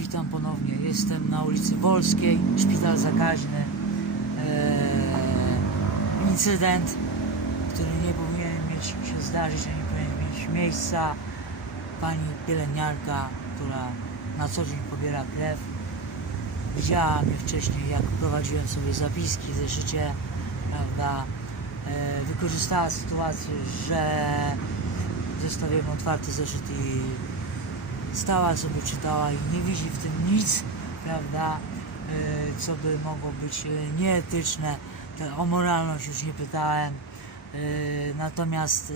Witam ponownie. Jestem na ulicy Wolskiej, szpital zakaźny. Eee, incydent, który nie powinien mieć się zdarzyć, a nie powinien mieć miejsca. Pani pielęgniarka, która na co dzień pobiera krew, widziała mnie wcześniej, jak prowadziłem sobie zapiski w zeszycie, prawda? Eee, wykorzystała sytuację, że zostawiłem otwarty zeszyt i stała sobie czytała i nie widzi w tym nic, prawda, y, co by mogło być y, nieetyczne. O moralność już nie pytałem. Y, Natomiast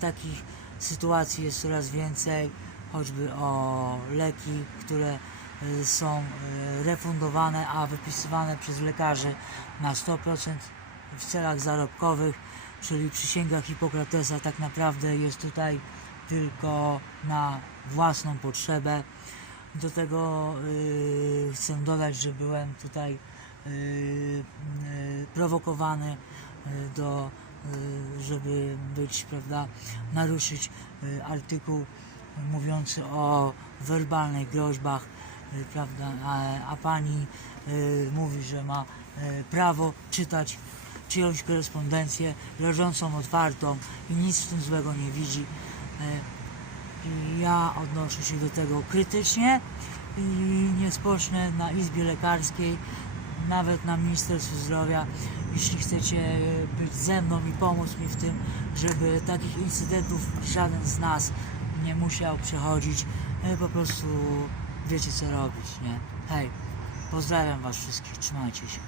takich sytuacji jest coraz więcej, choćby o leki, które są refundowane, a wypisywane przez lekarzy na 100% w celach zarobkowych, czyli przysięga Hipokratesa tak naprawdę jest tutaj tylko na własną potrzebę. Do tego y, chcę dodać, że byłem tutaj y, y, prowokowany y, do, y, żeby być, prawda, naruszyć y, artykuł mówiący o werbalnych groźbach, y, prawda, a, a pani mówi, że ma prawo czytać czyjąś korespondencję leżącą otwartą i nic w tym złego nie widzi. I ja odnoszę się do tego krytycznie i nie spocznę na Izbie Lekarskiej, nawet na Ministerstwie Zdrowia, jeśli chcecie być ze mną i pomóc mi w tym, żeby takich incydentów żaden z nas nie musiał przechodzić. E, Po prostu wiecie co robić, nie? Hej, pozdrawiam Was wszystkich, trzymajcie się.